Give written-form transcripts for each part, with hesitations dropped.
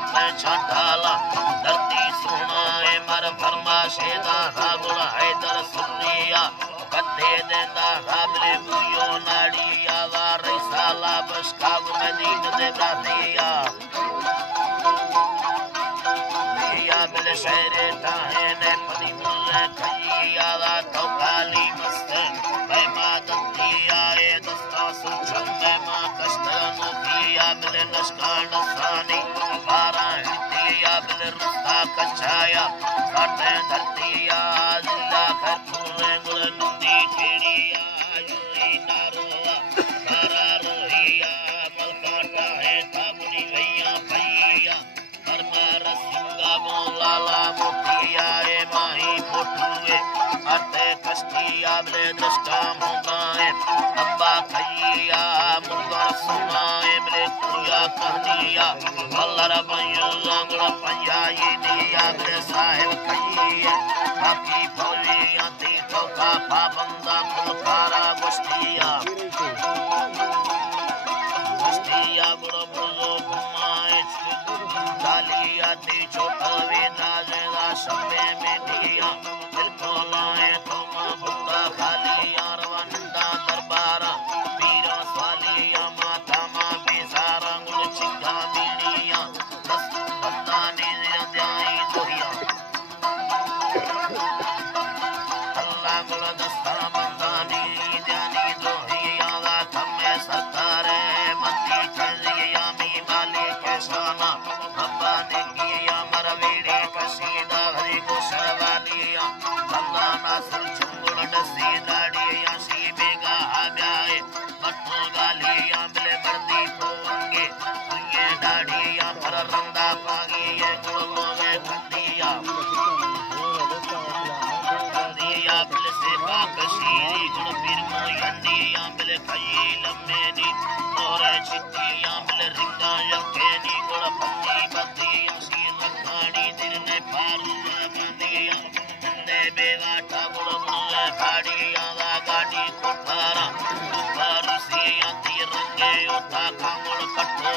काटे छाटाला धरती सोना है मर फरमाशे दा राबुल हैदर सुनिया कदे देंदा राबले बुयो नाड़िया वार साला बस काग मदीन दे गादिया या बिल शहरे ताहे ने पदी मुल्ले खैया दा तो काली मस्त मैं मादतिया ए दस्ता सुचम मैं मा कष्टनो किया बिल नस्कान सानी बारा हितिया बिल रुस्ता कछाया काटे धरतिया जिंदा कर पूरे गुल नंदी खेड़िया युई नारोला बारा रोहिया मल काटा है ताबुनी भैया भैया हरमार सिंगा बोलाला मोटिया रे माही फोटुए अते कष्टिया बले दृष्टा मोबाए अब्बा खैया मुर्गा सुनाए बले कुया कहनिया अल्लाह रबैया लांगड़ा पंजा ये दिया बले साहिब खैया बाकी फौलिया ती तो का पाबंदा कुलकारा गुस्तिया गुरु बुलो घुमाए कालिया ती छोटा वेदा जेला शम्मे में दिया दिल को लाए तुम बुक्का खाली यार वंदा दरबारा पीरा स्वालिया माता माँ बेसारा गुल चिंगा मिलिया दस बंदा ने ध्याई दोहिया अल्लाह गुल दस्ता बंदा ने ध्यानी दोहिया वा थमे सरकार मती चलिया मी मालिक शाना अब्बा ने किया मरवेड़े कसीदा हरि को शरवालिया अल्लाह नासर चुंगुल डसी दाड़िया सी बेगा आब्याए मट्टो गालिया बिले बर्दी पोंगे ये दाड़िया पर रंदा पागी ये गुलो में खंडिया दिया बिले से पाक शीरी गुल पीर मोयंडिया बिले खई लम्मेनी मोरे चिट्टिया बिले रिंगा यकेनी गुल पत्ती बत्तिया सी लखानी दिल ने पारू बंदिया नंदे बेवाटा गुल मुल्ले फाड़िया दा गाड़ी कोठारा ऊपर सी आती रंगे उठा खांगुल कट्टो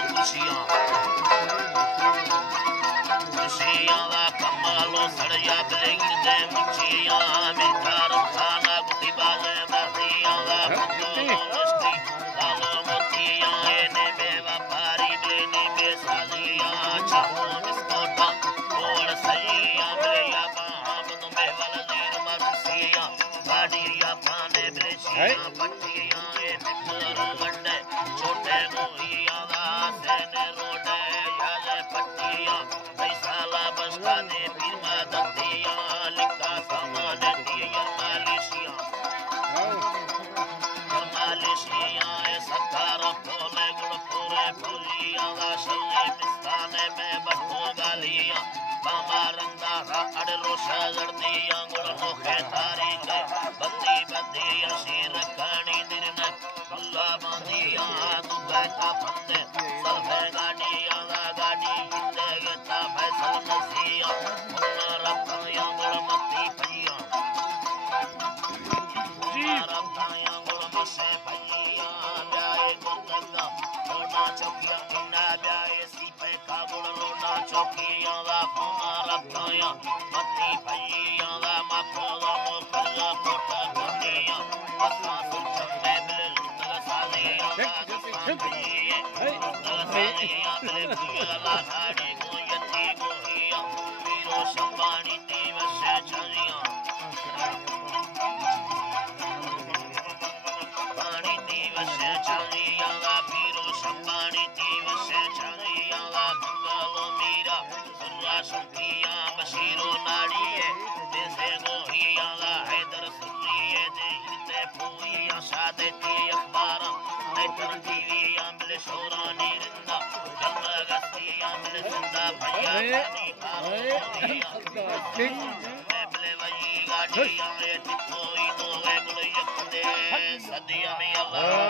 खुशियां दा कमालो सड़िया बिले गिरदे मुछिया मिठार खाना गुटी बाजे बसिया दा मुद्दो मस्ती लालो मोतिया ने बेवा पारी बेनी बेसालिया चाहो बिस्कोटा कोड़ सैया बेया बाहम तुम्हें वलदीर मरुसिया गाड़िया पाने ब्रेशिया पट्टिया निम्बर गंडे छोटे गोहिया दा सेने रोडे याले पट्टिया पैसाला बसका दे पीर मादतिया लिखा सामान दिया मालिशिया सकार पोले गुड़ पूरे फुलिया दा शल्ले मिस्ताने में बट्टो गालिया बामा रंगा रा अड़लो शजर दिया गुड़ नोखे तारी के बंदी बंदी अशीर खानी दिन ने अल्लाह बांधिया तू बैठा फंदे सल्फे गाड़िया दा गाड़ी हिंदे गेता फैसल नसिया उन्ना रब्बाया गुड़ मत्ती भैया रब्बाया गुड़ मसे भैया ब्याए गुरदगा रोना चौकिया इंडा ब्याए सीपे काबुल रोना चौकिया दा फोना रब्बाया मत्ती भैया दा मखोला मोखला कोटा गोनिया पता सुचम में बिल लुंदल सालिया दा भैया सालिया बिल भैया साड़ी को यती गोहिया पीरो शंबानी दिवस चलिया पानी दिवस चलिया दा पीरो शंबानी दिवस चलिया दा मंगलो मीरा सुरा संतिया बशीरो नाड़िए देसे गोहिया दा हैदर सुनिए दे हिते पूया सादे ती अखबार नैतर टीवी आंबल शोरानी रिंदा जन्म गस्ती आंबल जिंदा भैया पानी पानी बेबले वही गाड़ियां ये टिपोई दो वे गुल यकदे सदिया में अल्लाह